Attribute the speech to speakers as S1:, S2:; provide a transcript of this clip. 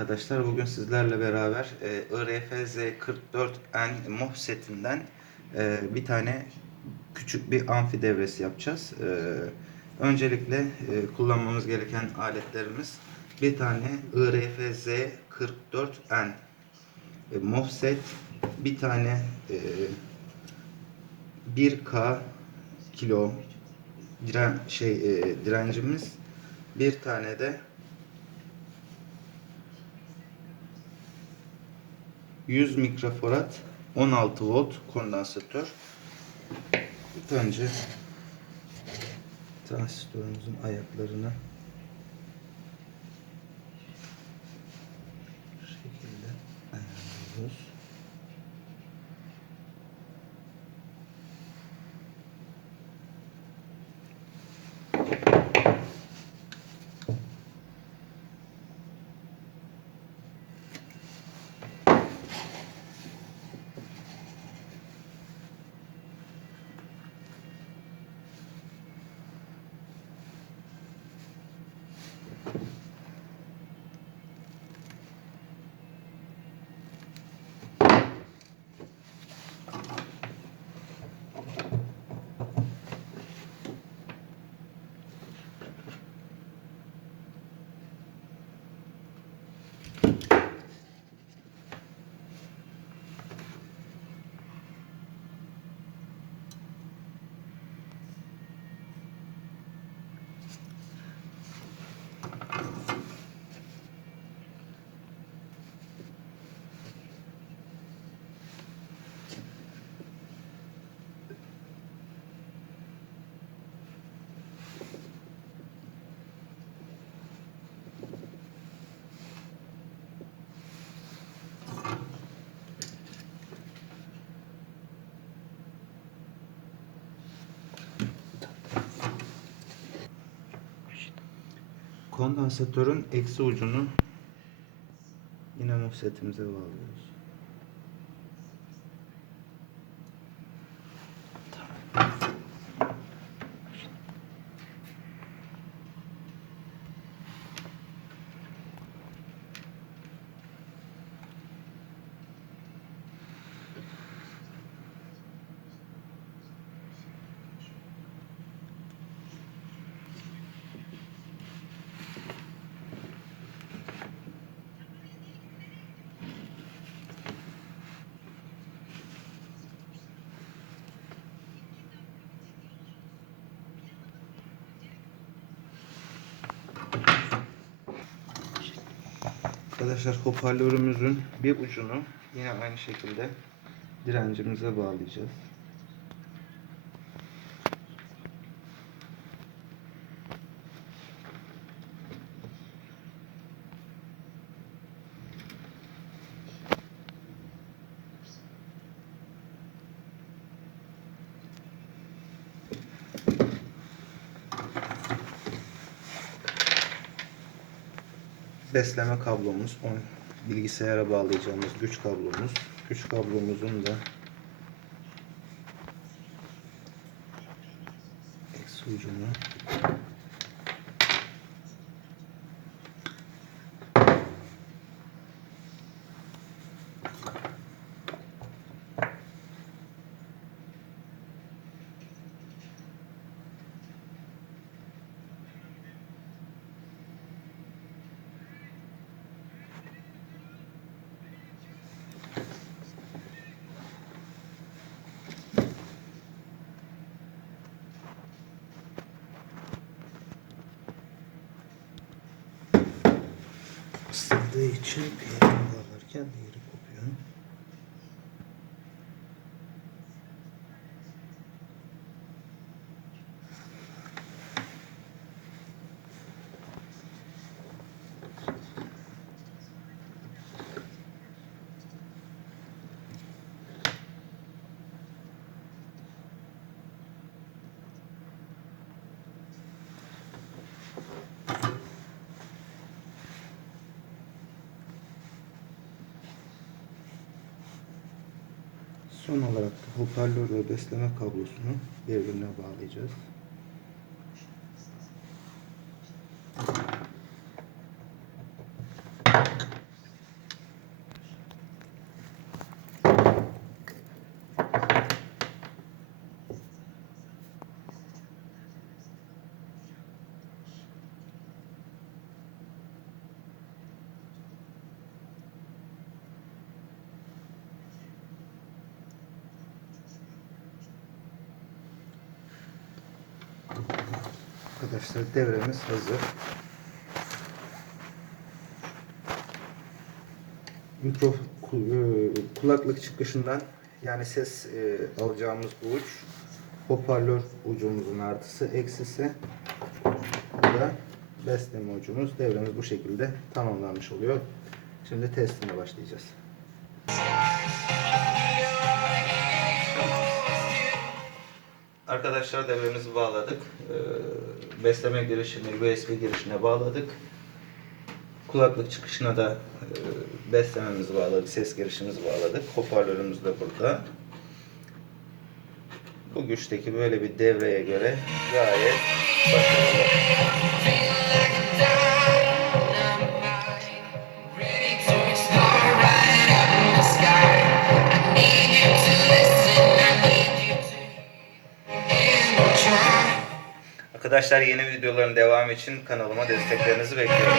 S1: arkadaşlar. Bugün sizlerle beraber e, IRFZ 44N MOH setinden e, bir tane küçük bir amfi devresi yapacağız. E, öncelikle e, kullanmamız gereken aletlerimiz bir tane IRFZ 44N e, MOH bir tane e, 1K kilo diren, şey e, direncimiz, bir tane de 100 mikrofarad 16 volt kondansatör. Önce transistörümüzün ayaklarını Kondansatörün eksi ucunu yine mufsetimize bağlıyoruz. Arkadaşlar hoparlörümüzün bir ucunu yine aynı şekilde direncimize bağlayacağız. Besleme kablomuz, on bilgisayara bağlayacağımız güç kablomuz. Güç kablomuzun da eksi ucunu ısındığı için diğerini bağlarken Son olarak da hoparlör ve besleme kablosunu birbirine bağlayacağız. Arkadaşlar devremiz hazır. Mikro e, kulaklık çıkışından yani ses e, alacağımız bu uç hoparlör ucumuzun artısı eksisi bu da besleme ucumuz devremiz bu şekilde tamamlanmış oluyor. Şimdi testine başlayacağız. Arkadaşlar devremizi bağladık. Ee, besleme girişini USB girişine bağladık. Kulaklık çıkışına da e, beslememizi bağladık, ses girişimizi bağladık. Hoparlörümüz de burada. Bu güçteki böyle bir devreye göre gayet başarılı. Arkadaşlar yeni videoların devamı için kanalıma desteklerinizi bekliyorum.